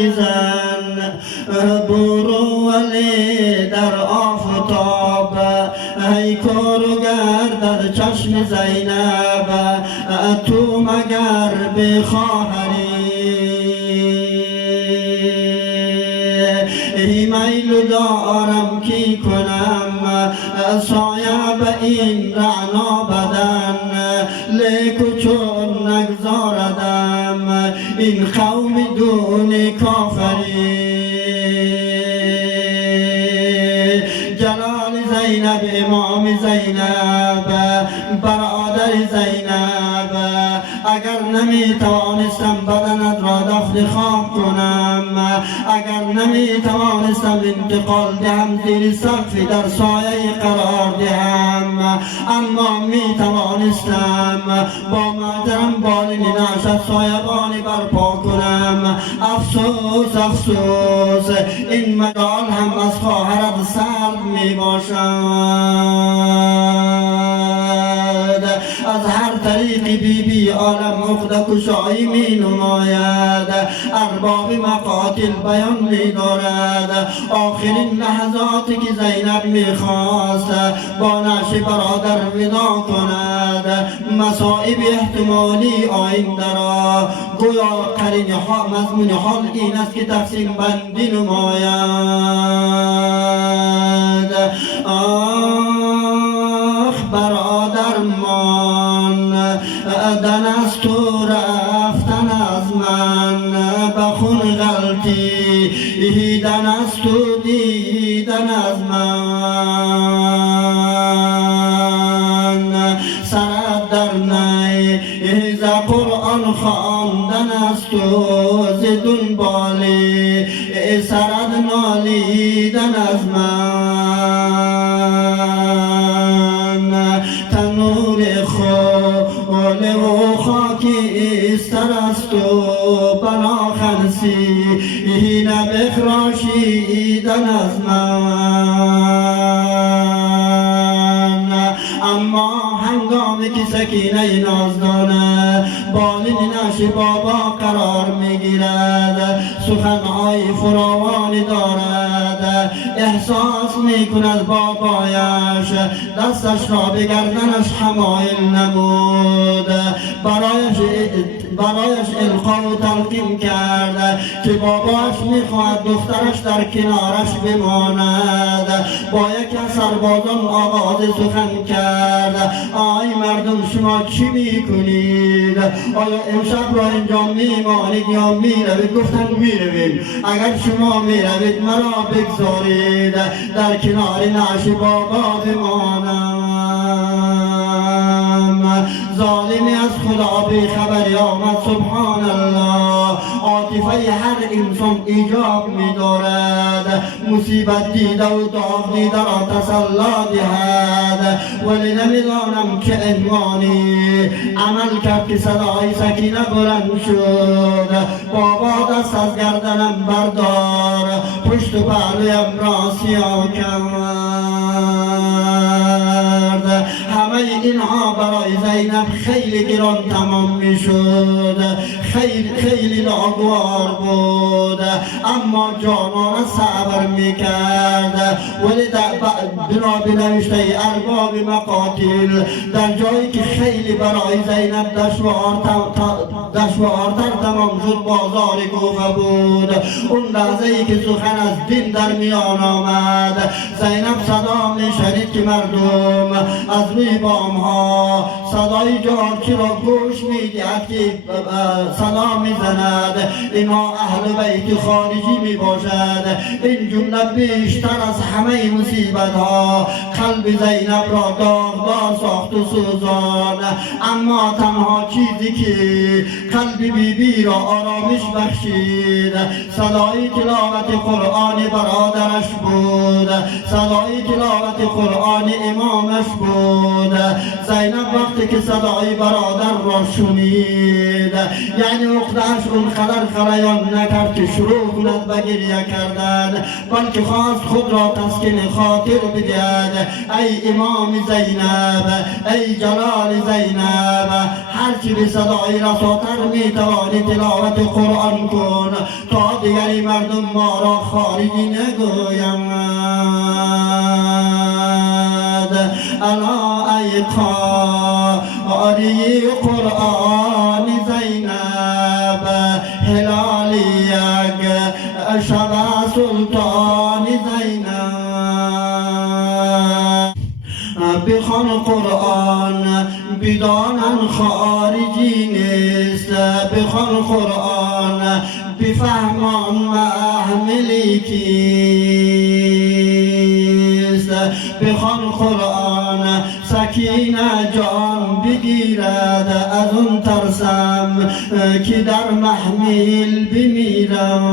میزن برو ولی در آفتاب ای کارگر در چشم زینب تو مگر بخواهری میل دارم کی کنم سایه به این رعنا بدن لیکو چون نگذاردم این قوم دون کافری جلال زینب امام زینب برادر زینب اگر نمی توانستم بدنت را دفن خاک کنم اگر نمی توانستم انتقال دهم زیر سقف در سایه قرار دهم اما می توانستم با مادرم بالین نعشت سایبانی برپا کنم افسوس افسوس این مجال هم از خواهرت سرد می باشد از هر طریقی بی عالم عقده کشایی می نماید ارباب مقاتل بیان می دارد آخرین لحظاتی که زینب می خواست با نعش برادر ودا کند مصائب احتمالی آینده را گویا قرین مضمون حال این است که تقسیم بندی نماید آخ برادرمان دن از تو رفتن از من بخون غلطی دیدن از تو دیدن از من سرد در نیز قرآن خواندن از تو ز دنباله سرد نالیدن از من تنور خول و خاکی استر از تو بنا خلصی نبخراشیدن از من اما هنگامی که سکینه نازدانه بالین نعش بابا قرار میگیرد سخنهای فراوانی دارد احساس میکند بابایش دستش را به گردنش حمایل نمود برایش القا و تلقین کرد که باباش میخواهد دخترش در کنارش بماند با یکی از سربازان آغاز سخن کرد آی مردم شما چی میکنید؟ آیا امشب را اینجا میمانید یا میروید؟ گفتن میروید. اگر شما میروید مرا بگذارید در کنار نعش بابا بمانم. ظالمی از خدا بیخبری آمد سبحان الله. عاطفه هر انسان ایجاب می‌دارد مصیبت دیده و داغ دیده را تسلا دهد، ولی نمیدانم که عنوانی عمل کرد که صدای سکینه بلند شد. بابا دست از گردنم بردار، پشت و پهلویم را سیاه کرد. همه اینها برای زینب خیلی گران تمام می شد، خیلی ناگوار بود، اما جانانه صبر می کرد. ولی بنا به نوشته ارباب مقاتل در جایی که خیلی برای زینب دشوارتر تمام شد بازار کوفه بود، اون لحظه ای که سخن از دین در میان آمد، زینب صدا می شنید که مردم از روی بام ها صدای جارچی را گوش می دهد که صدا می زند اینها اهل بیت خارجی می باشد. این جمله بیشتر از همه مصیبت ها قلب زینب را داغدار ساخت و سوزان، اما تنها چیزی که قلب بیبی را آرامش بخشید صدای تلاوت قرآن برادرش بود، صدای تلاوت قرآن امامش بود. زینب وقتی که صدای برادر را شنید، یعنی عقده‌اش اونقدر خلیان نکرد که شروع کند به گریه کردن، بلکه خواست خود را تسکین خاطر بدهد. ای امام زینب، ای جلال زینب، هرچی به صدای رساتر میتوانی تلاوت قرآن کن تا دیگری مردم ما را خارجی نگویند. الا ای قاری قرآن زینب، هلال یک شب سلطان زینب. بخوان قرآن بدانن خارجی نیست، بخوان قرآن بفهمان محملی کیست. بخوان قرآن سکینه جان بگیرد، از اون ترسم که در محمل بمیرم.